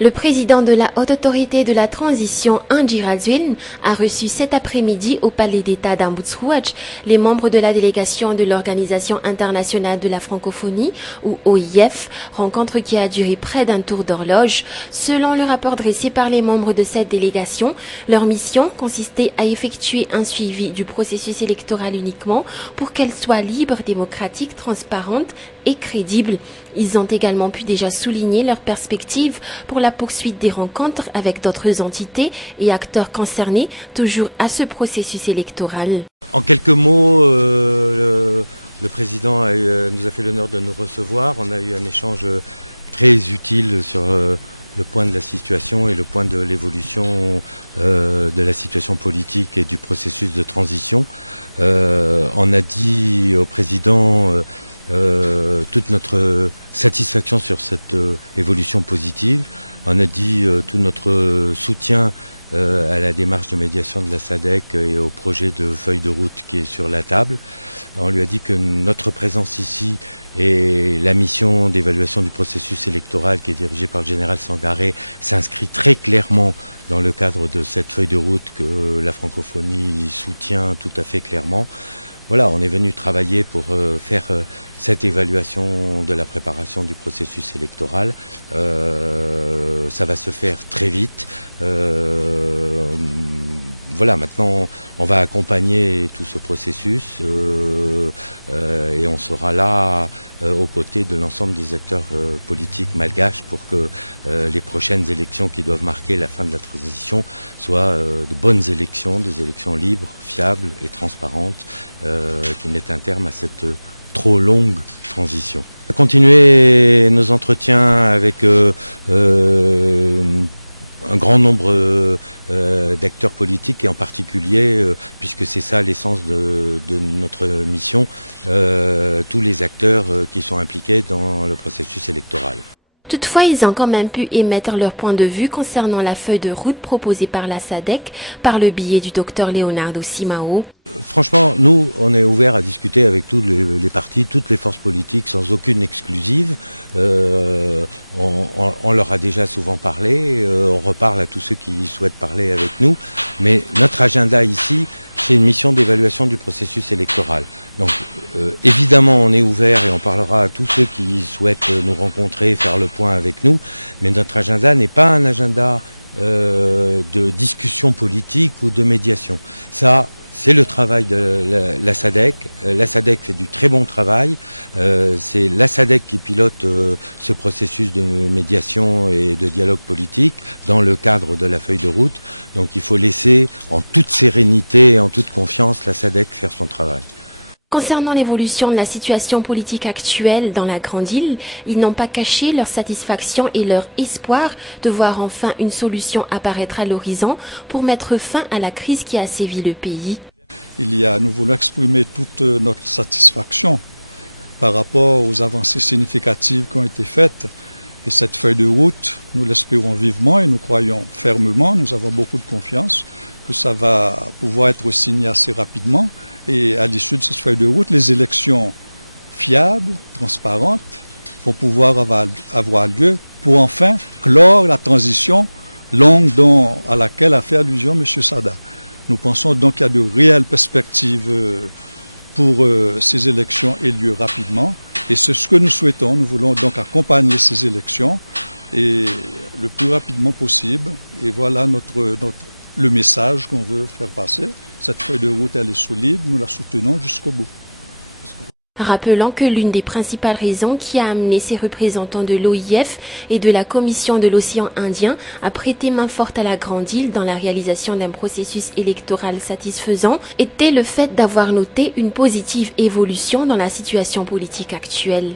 Le président de la Haute Autorité de la Transition, Indira Zwiln, a reçu cet après-midi au Palais d'État d'Amboutrouadj les membres de la délégation de l'Organisation internationale de la francophonie, ou OIF, rencontre qui a duré près d'un tour d'horloge. Selon le rapport dressé par les membres de cette délégation, leur mission consistait à effectuer un suivi du processus électoral uniquement pour qu'elle soit libre, démocratique, transparente et crédible. Ils ont également pu déjà souligner leurs perspectives pour la poursuite des rencontres avec d'autres entités et acteurs concernés, toujours à ce processus électoral. En quelques mots, le président nous a fait l'honneur de nous recevoir. On a eu un échange très utile sur le point de la situation et le point de l'évolution de la situation politique et du processus de transition. On a dit au président toute notre satisfaction sur cette évolution positive. On a dit tout notre soutien à la démarche de médiation de la SADC et au projet de feuille de route qui est sur la table. On lui a dit que notre présence ici et la mission d'évaluation du processus électoral qui est dirigée par le général Sangaré s'inscrit très clairement dans le cadre de cette feuille de route que la francophonie soutient tout à fait clairement. Voilà, on est venu travailler pour faire cette évaluation de la préparation du processus électoral. Ça va se faire très vite. Voilà, maintenant on va accompagner tout ce processus et on sera là aux côtés de l'ensemble des acteurs politiques malgaches pour que les prochaines élections qui doivent marquer la fin de la transition soient de bonnes élections, des élections libres, fiables et transparentes qui mettent un terme à cette trop longue transition. On va continuer nos entretiens avec un grand nombre d'acteurs politiques et en particulier, puisque c'est ça l'essence de notre mission, tous les acteurs qui sont impliqués dans le processus électoral. Toutefois, ils ont quand même pu émettre leur point de vue concernant la feuille de route proposée par la SADC par le biais du docteur Leonardo Simao. Franchement, nous, on est ouvert à discuter avec tous les partis, toutes les forces politiques, sans aucune exclusive. On leur a déjà souvent parlé, on reparle à tous ceux qui souhaitent parler avec nous. Mais notre agenda ici, c'est une mission d'évaluation du processus électoral. Donc, évidemment, on est ouvert et on parlera à tous ceux qui souhaitent nous rencontrer, faire le point avec nous. Mais notre agenda n'est pas un agenda de discussion politique ou de médiation. Ça, c'est le travail de la SADC. La SADC fait du très bon travail. C'est la SADC qui pilote ce processus de médiation et de dialogue politique dans le cadre de la feuille de route. Donc il faut laisser en toute sérénité et en toute confiance la SADC faire son travail. Concernant l'évolution de la situation politique actuelle dans la Grande Île, ils n'ont pas caché leur satisfaction et leur espoir de voir enfin une solution apparaître à l'horizon pour mettre fin à la crise qui a sévi le pays. Nous voulons exprimer toute notre satisfaction par rapport aux avancées significatives qui ont été faites. Et cette feuille de route, nous l'espérons vivement et nous croyons fermement, nous avons beaucoup de confiance que ça va pouvoir être signé assez rapidement. Et à l'issue de cette feuille de route, les élections fiables, transparentes, vont pouvoir avoir lieu pour enfin clore la transition longue à laquelle a fait allusion M. Sada. Nous pensons donc qu'il y a de réelles perspectives pour ces élections aient lieu rapidement. Et c'est ce que nous souhaitons. Nous voulons donc accompagner ces élections et le plus rapidement possible. Et voilà le message qu'on veut faire passer. Cette feuille de route, elle est solide, nous la soutenons jusqu'au bout. Rappelant que l'une des principales raisons qui a amené ces représentants de l'OIF et de la Commission de l'océan Indien à prêter main forte à la Grande Île dans la réalisation d'un processus électoral satisfaisant était le fait d'avoir noté une positive évolution dans la situation politique actuelle.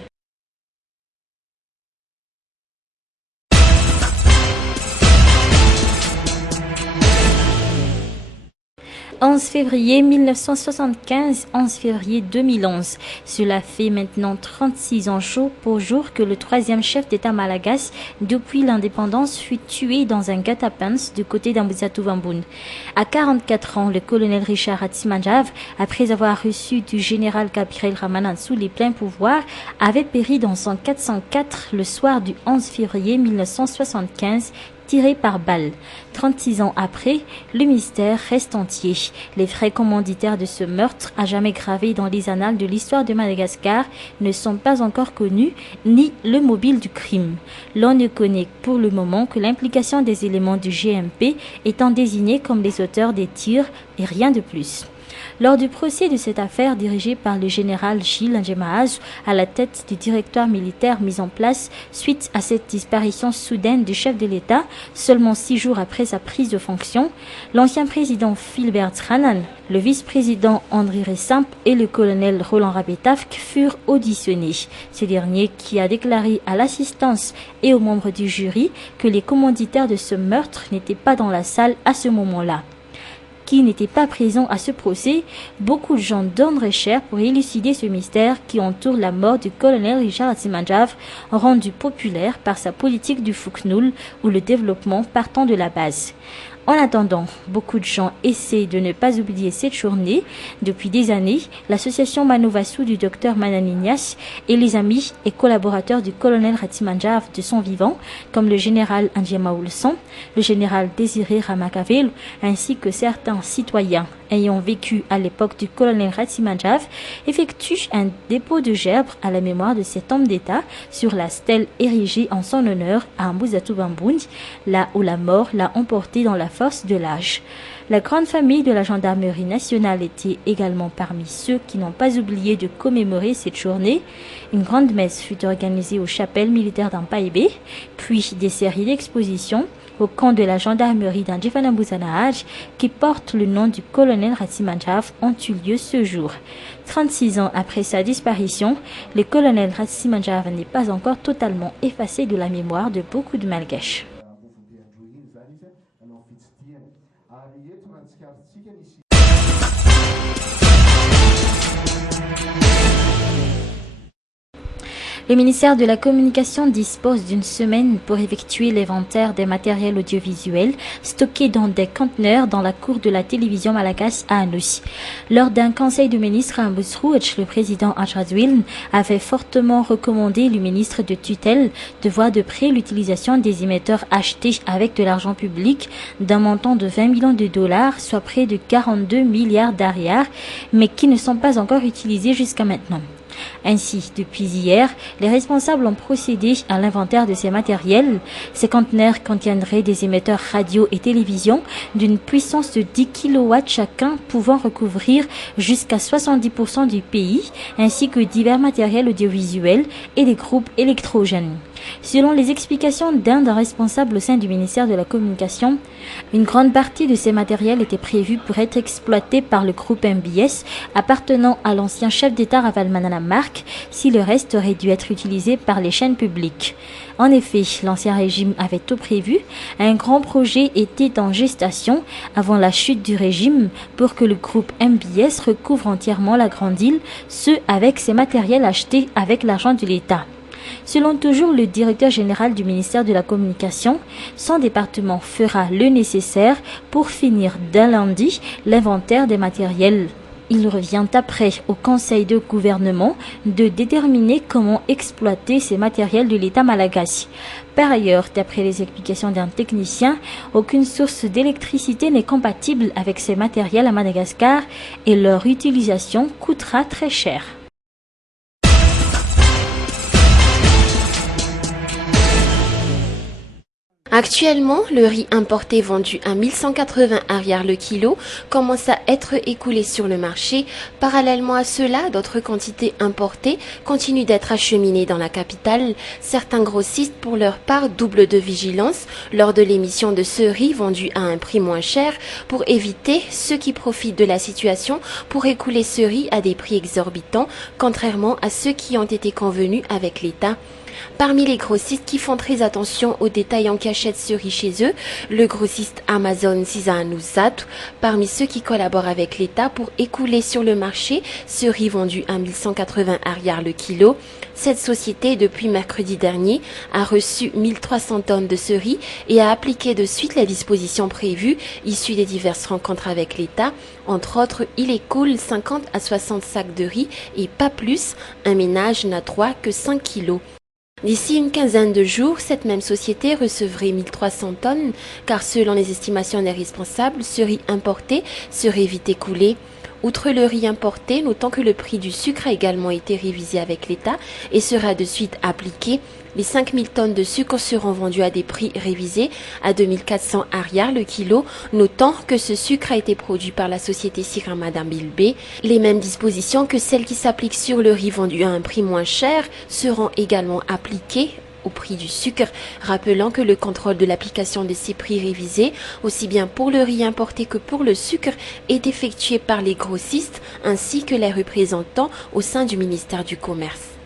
11 février 1975, 11 février 2011. Cela fait maintenant 36 ans jour pour jour que le troisième chef d'État malagasy depuis l'indépendance fut tué dans un guet-apens du côté d'Amboizatouvamboun. À 44 ans, le colonel Richard Ratsimandrav, après avoir reçu du général Gabriel Ramanantsoa les pleins pouvoirs, avait péri dans son 404 le soir du 11 février 1975, tiré par balle. 36 ans après, le mystère reste entier. Les vrais commanditaires de ce meurtre, à jamais gravés dans les annales de l'histoire de Madagascar, ne sont pas encore connus, ni le mobile du crime. L'on ne connaît pour le moment que l'implication des éléments du GMP étant désignés comme les auteurs des tirs et rien de plus. Lors du procès de cette affaire dirigé par le général Gilles Ndjemahazou à la tête du directoire militaire mis en place suite à cette disparition soudaine du chef de l'État, seulement 6 jours après sa prise de fonction, l'ancien président Philbert Tranan, le vice-président André Ressamp et le colonel Roland Rabetafke furent auditionnés. Ce dernier qui a déclaré à l'assistance et aux membres du jury que les commanditaires de ce meurtre n'étaient pas dans la salle à ce moment-là. Qui n'était pas présent à ce procès, beaucoup de gens donneraient cher pour élucider ce mystère qui entoure la mort du colonel Richard Ratsimandrav, rendu populaire par sa politique du Fouknoul ou le développement partant de la base. En attendant, beaucoup de gens essaient de ne pas oublier cette journée. Depuis des années, l'association Manovasu du docteur Mananinias et les amis et collaborateurs du colonel Ratsimandrav de son vivant, comme le général Andiema Ulson, le général Désiré Ramakavelu, ainsi que certains citoyens ayant vécu à l'époque du colonel Ratsimandrav, effectuent un dépôt de gerbes à la mémoire de cet homme d'État sur la stèle érigée en son honneur à Amboizatouvamboun, là où la mort l'a emporté dans la force de l'âge. La grande famille de la gendarmerie nationale était également parmi ceux qui n'ont pas oublié de commémorer cette journée. Une grande messe fut organisée aux chapelles militaires d'Ampaïbé, puis des séries d'expositions au camp de la gendarmerie d'Andjifana-Mbuzanaaj qui porte le nom du colonel Ratsimandrav ont eu lieu ce jour. 36 ans après sa disparition, le colonel Ratsimandrav n'est pas encore totalement effacé de la mémoire de beaucoup de Malgaches. Le ministère de la Communication dispose d'une semaine pour effectuer l'inventaire des matériels audiovisuels stockés dans des conteneurs dans la cour de la télévision malagasy à Anoussi. Lors d'un conseil de ministres à Ambusrouch, le président Ajrazwiln avait fortement recommandé le ministre de tutelle de voir de près l'utilisation des émetteurs achetés avec de l'argent public d'un montant de 20 millions de dollars, soit près de 42 milliards d'ariars, mais qui ne sont pas encore utilisés jusqu'à maintenant. Ainsi, depuis hier, les responsables ont procédé à l'inventaire de ces matériels. Ces conteneurs contiendraient des émetteurs radio et télévision d'une puissance de 10 kW chacun, pouvant recouvrir jusqu'à 70% du pays, ainsi que divers matériels audiovisuels et des groupes électrogènes. Selon les explications d'un responsable au sein du ministère de la Communication, une grande partie de ces matériels était prévue pour être exploités par le groupe MBS appartenant à l'ancien chef d'État Ravalomanana Mark, si le reste aurait dû être utilisé par les chaînes publiques. En effet, l'ancien régime avait tout prévu. Un grand projet était en gestation avant la chute du régime pour que le groupe MBS recouvre entièrement la Grande Île, ce avec ses matériels achetés avec l'argent de l'État. Selon toujours le directeur général du ministère de la Communication, son département fera le nécessaire pour finir dès lundi l'inventaire des matériels. Il revient après au Conseil de gouvernement de déterminer comment exploiter ces matériels de l'État malagasy. Par ailleurs, d'après les explications d'un technicien, aucune source d'électricité n'est compatible avec ces matériels à Madagascar et leur utilisation coûtera très cher. Actuellement, le riz importé vendu à 1180 ariars le kilo commence à être écoulé sur le marché. Parallèlement à cela, d'autres quantités importées continuent d'être acheminées dans la capitale. Certains grossistes, pour leur part, doublent de vigilance lors de l'émission de ce riz vendu à un prix moins cher pour éviter ceux qui profitent de la situation pour écouler ce riz à des prix exorbitants, contrairement à ceux qui ont été convenus avec l'État. Parmi les grossistes qui font très attention aux détaillants qui achètent ce riz chez eux, le grossiste Amazon Sizanuzatu, parmi ceux qui collaborent avec l'État pour écouler sur le marché ce riz vendu à 1180 arrière le kilo. Cette société, depuis mercredi dernier, a reçu 1300 tonnes de ce riz et a appliqué de suite les dispositions prévues issues des diverses rencontres avec l'État. Entre autres, il écoule 50 à 60 sacs de riz et pas plus. Un ménage n'a droit que 5 kilos. D'ici une quinzaine de jours, cette même société recevrait 1300 tonnes, car selon les estimations des responsables, ce riz importé serait vite écoulé. Outre le riz importé, notons que le prix du sucre a également été révisé avec l'État et sera de suite appliqué. Les 5000 tonnes de sucre seront vendues à des prix révisés à 2400 arrière le kilo, notant que ce sucre a été produit par la société Siramadam Bilbé. Les mêmes dispositions que celles qui s'appliquent sur le riz vendu à un prix moins cher seront également appliquées au prix du sucre, rappelant que le contrôle de l'application de ces prix révisés, aussi bien pour le riz importé que pour le sucre, est effectué par les grossistes ainsi que les représentants au sein du ministère du Commerce.